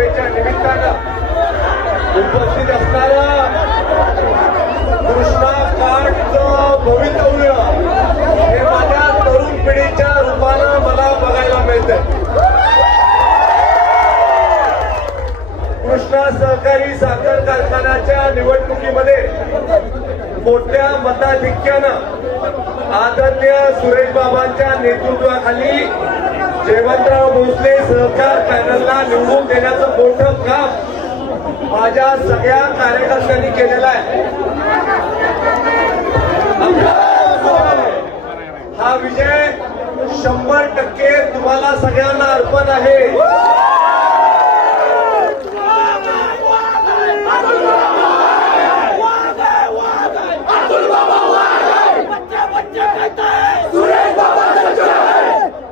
सभेच्या निमित्तानं उपस्थित असणारा कृष्णा कार्डचं भवितव्य हे माझ्या तरुण पिढीच्या रूपानं मला बघायला मिळतंय. कृष्णा सहकारी साखर कारखान्याच्या निवडणुकीमध्ये मोठ्या मताधिक्यानं आदरणीय सुरेश बाबांच्या नेतृत्वाखाली जयवंतराव भोसले सहकार पॅनलला निवडून देण्याचं मोठं काम माझ्या सगळ्या कार्यकर्त्यांनी केलेलं आहे. हा विजय 100% तुम्हाला सगळ्यांना अर्पण आहे.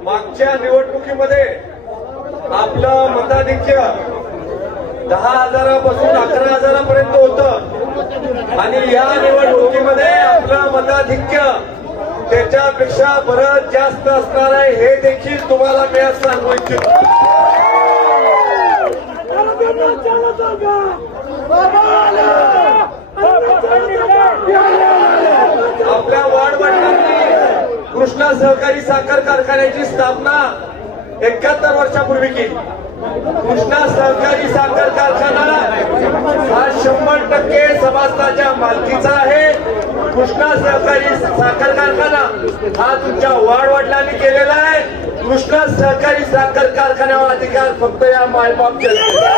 मागच्या निवडणुकीमध्ये आपलं मताधिक्य 10,000पासून 11,000पर्यंत होतं आणि या निवडणुकीमध्ये आपलं मताधिक्य त्याच्यापेक्षा बरंच जास्त असणार आहे हे देखील तुम्हाला मी आज सांगू इच्छितो. आपल्या वाडवडिलांनी कृष्णा सहकारी साखर कारखान्याची स्थापना 71 वर्षापूर्वी केली. कृष्णा सहकारी साखर कारखाना हा 100% सभासदाच्या मालकीचा आहे. कृष्णा सहकारी साखर कारखाना हा तुमच्या वाडवडिलांनी केलेला आहे. कृष्णा सहकारी साखर कारखान्यावर अधिकार फक्त या मायबाप जनतेचा.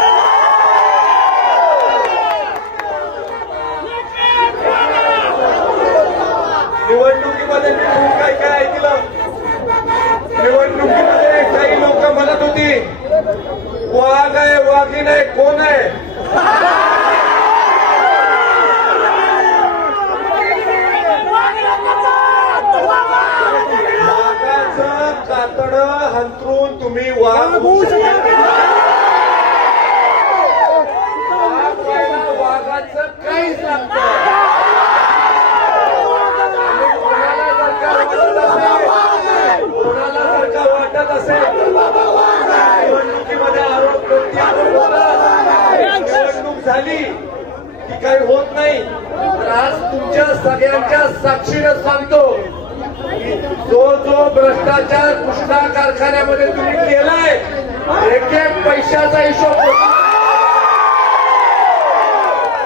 निवडणुकीमध्ये मी खूप काय ऐकलं. निवडणुकीमध्ये काही लोक म्हणत होती वाघ आहे वाघीण आहे कोण आहे. वाघाचं कातडं हंतरून तुम्ही वाघ वाघाचं काहीच लागतं. कोणाला जर का वाटत असेल निवडणुकीमध्ये आरोप निवडणूक झाली की काही होत नाही तर आज तुमच्या सगळ्यांच्या साक्षीनं सांगतो की जो भ्रष्टाचार कृष्णा कारखान्यामध्ये तुम्ही केलाय एक एक पैशाचा हिशोब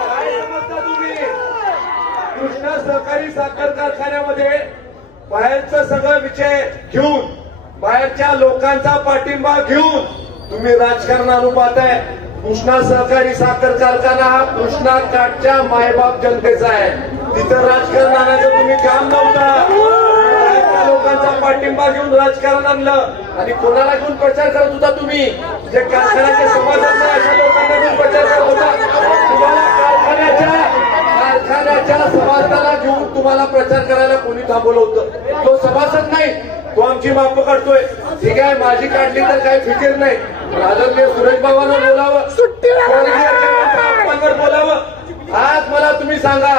काय समजता तुम्ही. कृष्णा सहकारी साखर कारखान्यामध्ये बाहेरचं सगळं विषय घेऊन बाहेरच्या लोकांचा पाठिंबा घेऊन तुम्ही राजकारण आणू पाहताय. कृष्णा सहकारी साखर कारखाना हा कृष्णा काठच्या मायबाप जनतेचा आहे. तिथं राजकारण आणायचं तुम्ही काम नव्हता. बाहेरच्या लोकांचा पाठिंबा घेऊन राजकारण आणलं आणि कोणाला घेऊन प्रचार करत होता तुम्ही. जे कारखान्याचे समाधान नाही अशा लोकांना घेऊन प्रचार करत होता. तुम्हाला कारखान्याच्या सभासदाला घेऊन तुम्हाला प्रचार करायला कोणी थांबवलं होतं. तो सभासद नाही तो आमची माप काढतोय. ठीक आहे माझी काढली तर काही फिकीर नाही. आदरणीय सुरेश बाबांना बोलावं अप्पांवर बोलावं. आज मला तुम्ही सांगा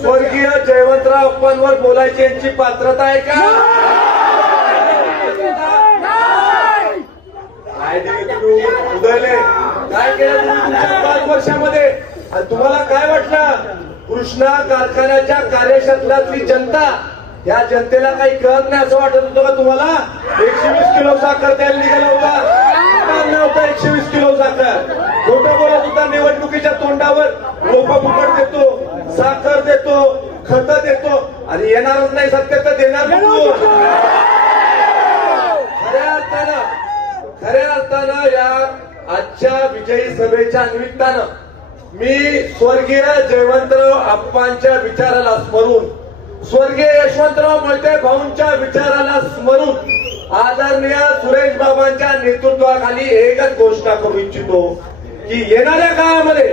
स्वर्गीय जयवंतराव अप्पांवर बोलायची यांची पात्रता आहे का. काय तुम्ही उदयले काय केलं तुम्ही 5 वर्षामध्ये आणि तुम्हाला काय वाटलं कृष्णा कारखान्याच्या कार्यक्षेत्रातली जनता या जनतेला काही कळत नाही असं वाटत होतं का तुम्हाला. 120 किलो साखर द्यायला निघाला होता 120 किलो साखर. खोटं बोलत होता निवडणुकीच्या तोंडावर. लोक फुकट देतो साखर देतो खत देतो आणि येणारच नाही सत्य तर देणार खऱ्या अर्थानं या आजच्या विजयी सभेच्या निमित्तानं मी स्वर्गीय जयवंतराव अप्पांच्या विचाराला स्मरून स्वर्गीय यशवंतराव मोहिते भाऊंच्या विचाराला स्मरून आदरणीय सुरेश बाबांच्या नेतृत्वाखाली एकच घोषणा करू इच्छितो की येणाऱ्या काळामध्ये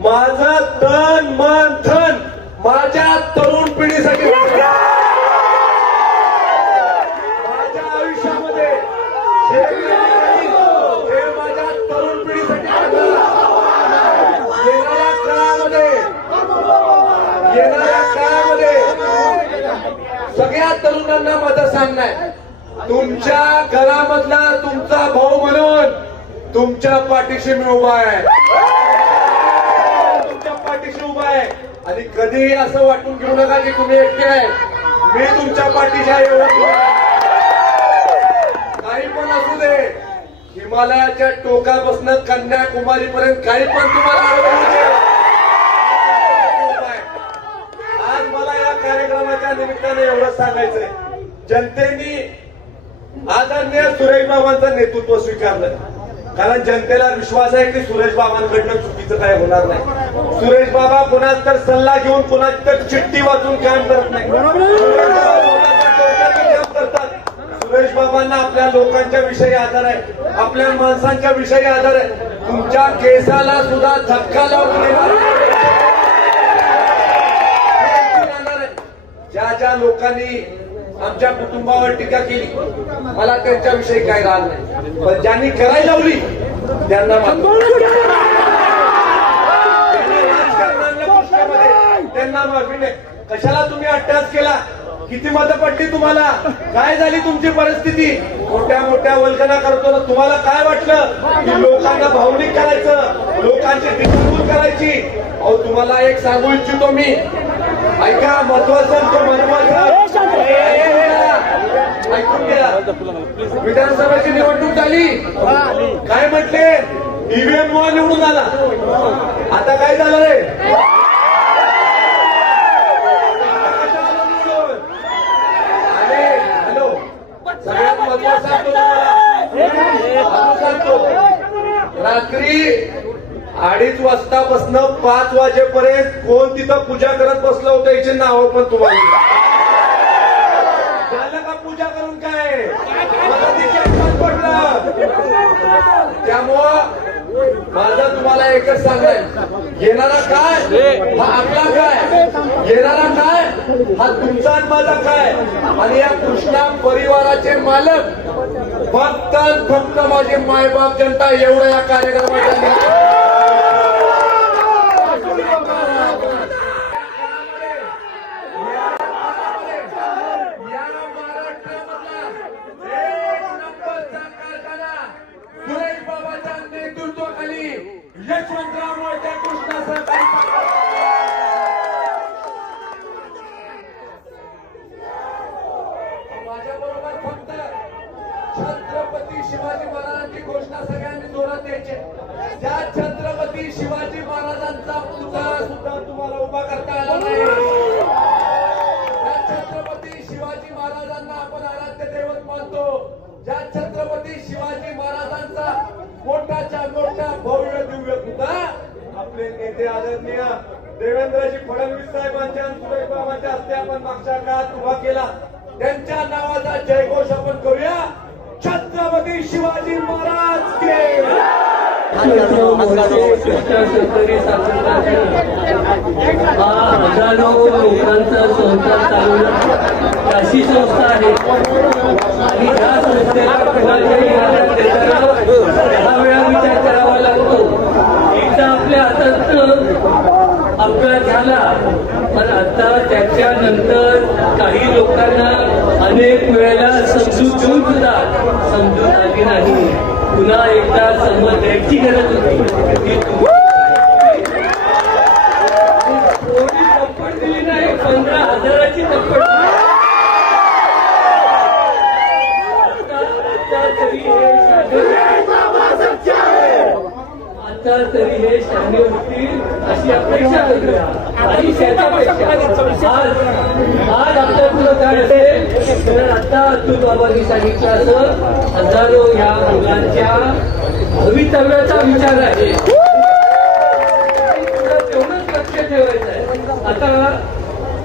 माझं तन मन धन माझ्या तरुण पिढीसाठी माझ्या आयुष्यामध्ये हे माझ्या तरुण पिढीसाठी येणाऱ्या काळामध्ये सगळ्या तरुणांना माझं सांगणं आहे तुमच्या घरामधला तुमचा भाऊ म्हणून तुमच्या पाठीशी मी उभा आहे, तुमच्या पाठीशी उभा आहे. आणि कधीही असं वाटून घेऊ नका की तुम्ही एकटे आहे. मी तुमच्या पाठीशी आहे एवढं. काही पण असू दे, हिमालयाच्या टोकापासून कन्याकुमारी पर्यंत काही पण तुम्हाला अडवू दे. आज मला या कार्यक्रमाच्या निमित्ताने एवढं सांगायचंय, जनतेने आदरणीय सुरेश बाबांचं नेतृत्व स्वीकारलं. कारण जनतेला विश्वास आहे की सुरेश बाबांकडनं चुकीचं काय होणार नाही. सुरेश बाबा कोणाच तर सल्ला घेऊन कोणाच तर चिठ्ठी वाचून काम करत नाही, काम करतात. सुरेश बाबांना आपल्या लोकांच्या विषयी आदर आहे, आपल्या माणसांच्या विषयी आदर आहे. तुमच्या केसाला सुद्धा धक्का लावून देणार. ज्या ज्या लोकांनी आमच्या कुटुंबावर टीका केली, मला त्यांच्याविषयी काय राग नाही, पण ज्यांनी करायला लावली त्यांना त्यांना माफी नाही. कशाला तुम्ही अट्टास केला? किती मतं पडली तुम्हाला? काय झाली तुमची परिस्थिती? मोठ्या मोठ्या वल्गना करतो ना. तुम्हाला काय वाटलं की लोकांना भावनिक करायचं, लोकांची दिशाभूल करायची? अहो, तुम्हाला एक सांगू इच्छितो मी, ऐका, महत्वाचं तो महत्वाचं ऐकून घ्या. विधानसभेची निवडणूक झाली, काय म्हटले? ईव्हीएम मुळे निवडून आला. आता काय झालं रे? हॅलो, सगळ्यात महत्वाचं सांगतो, रात्री 2:30 वाजतापासून 5 वाजेपर्यंत कोण तिथं पूजा करत बसलं होतं याची नावं पण तुम्हाला झालं का? पूजा करून काय मला देखील पडलं. त्यामुळं माझं तुम्हाला एकच सांगायचं, येणारा काय हा आपला काय, येणारा काय हा तुमचा आणि माझा काय. आणि या कृष्णा परिवाराचे मालक फक्त माझे मायबाप जनता एवढं या कार्यक्रमाच्या सुरेश बाबाच्या नेतृत्वाखाली यशवंतराव मोहिते कृष्णा सहकारी माझ्याबरोबर फक्त छत्रपती शिवाजी महाराजांची घोषणा सगळ्यांनी जोरात द्यायची. ज्या छत्रपती शिवाजी महाराजांचा पुतळा सुद्धा तुम्हाला उभा करता आला नाही. त्या छत्रपती शिवाजी महाराजांना आपण आराध्य दैवत मानतो. ज्या छत्रपती शिवाजी महाराजांचा मोठाच्या मोठा भव्य दिव्य पुतळा आपले नेते आदरणीय देवेंद्रजी फडणवीस साहेबांच्या आणि सुरेश बाबांच्या हस्ते आपण मागच्या काळात उभा केला. त्यांच्या नावाचा जयघोष आपण करूया. छत्रपती शिवाजी महाराज के हजारो लोकांचा संसार चालवणं अशी संस्था आहे. आणि या संस्थेला कोणाच्याही हातात देताना 10 वेळा विचार करावा लागतो. एकदा आपल्या हातात अपघात झाला, पण आता त्याच्यानंतर काही लोकांना अनेक वेळेला समजूत देऊन सुद्धा समजूत आली नाही. पुन्हा एकदा समज द्यायची गरज होती. थोडी तप्पड दिली नाही, 15,000ची तप्पड. आता तरी हे शाने होतील अशी अपेक्षा करूया. आणि त्याच्यापेक्षा आज आपल्या पुढे काय असेल तर आता अतुल बाबांनी सांगितलं असं हजारो ह्या मुलांच्या भवितव्याचा विचार आहे. तेवढंच लक्ष ठेवायचं आहे. आता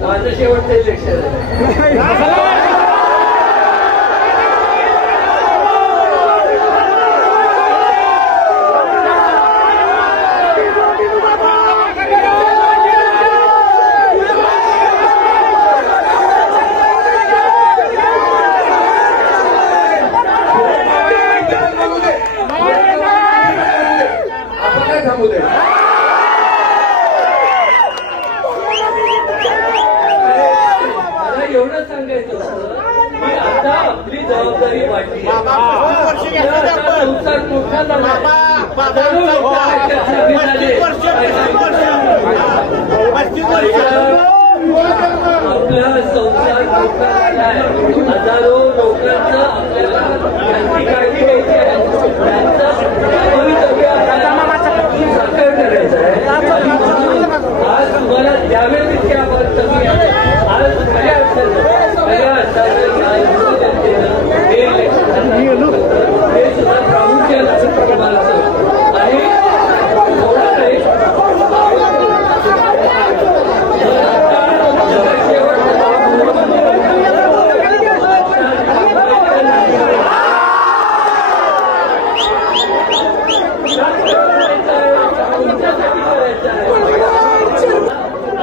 माझं शेवटचं इलेक्शन आहे. एवढं सांगायचं हजारो लोक त्याच्यात सामील झाले. आपला संसार मोठा झालाय. हजारो लोकांचं आपल्याला त्यांची काळजी घ्यायची आहे. त्यांचं भवितव्य आपल्याला साकार करायचं आहे. आणि म्हणून आज तुम्हाला द्यावे तितके आपण कमी आहे. आज खऱ्या अर्थानं जनतेनं हे इलेक्शन हे सुद्धा प्रामुख्याने तुम्हाला सांगतो. आणि थोडं नाही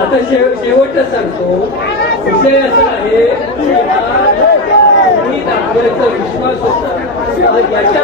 आता शेवटचं सांगतो. विषय असा आहे की हा तुम्ही दाखवायचा विश्वास होता. याच्या